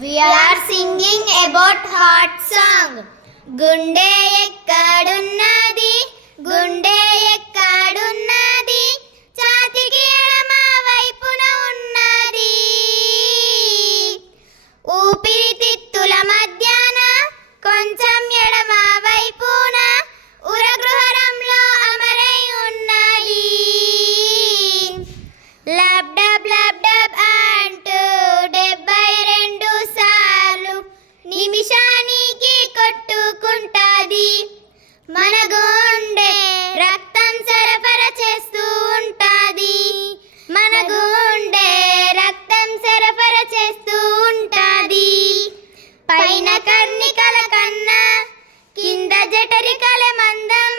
We are singing about heart song. Gunde ekkadunadi, gunde ekkadunadi, chhatiki edama vaipuna unnadi. ఊపిరితిత్తుల మధ్యాన కొంచెం ఎడమ వైపున ఉరగృహరంలో అమరై ఉన్నది. లబ్ డబ్ అంటూ 72 సార్లు నిమిషానికి కొట్టుకుంటాది. మన గుండె రక్తం సరఫరా చేస్తూ ఉంటాది. మన గుండె రక్తం సరఫరా చేస్తూ ఉంటాది. పైన కర్ణికల కన్నా కింద జఠరికల మందం,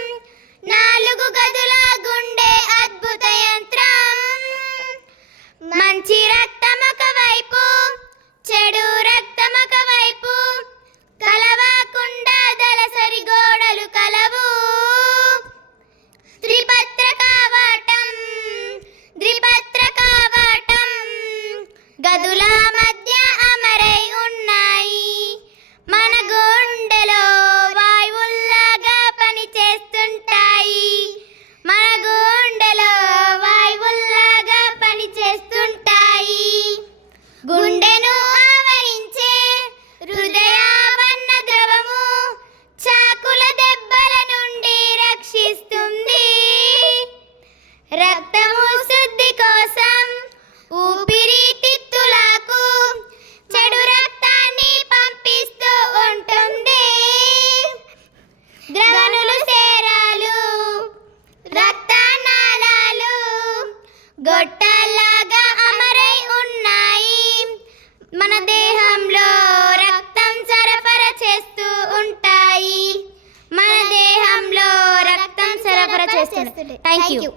4 గదుల గుండె అద్భుత యంత్రం. మంచి రక్తం ఒక వైపు, చెడు రక్తం ఒక వైపు, కలవకుండా దళసరి గోడలు కలవు. త్రిపత్ర కవాటం, గదుల మధ్య అమరై ఉన్నాయి. మన గుండెలో వాయువుల్లాగా పనిచేస్తుంటాయి. మన గుండెలో వాయువుల్లాగా పనిచేస్తుంటాయి. గుండెను ఆవరించే హృదయావన్న ద్రవము చాకుల దెబ్బల నుండి రక్షిస్తుంది. రక్తము శుద్ధి కోసం ఊపిరితిత్తులకు చెడు రక్తాన్ని పంపిస్తూ ఉంటుంది. ద్రవణులు సేరాలు, రక్తనాళాలు గొట్టాల్లాగా అమరై ఉన్నాయి. మన దేహంలో రక్తం సరఫరా చేస్తూ ఉంటాయి. మన దేహంలో రక్తం సరఫరా చేస్తుంది. Thank you.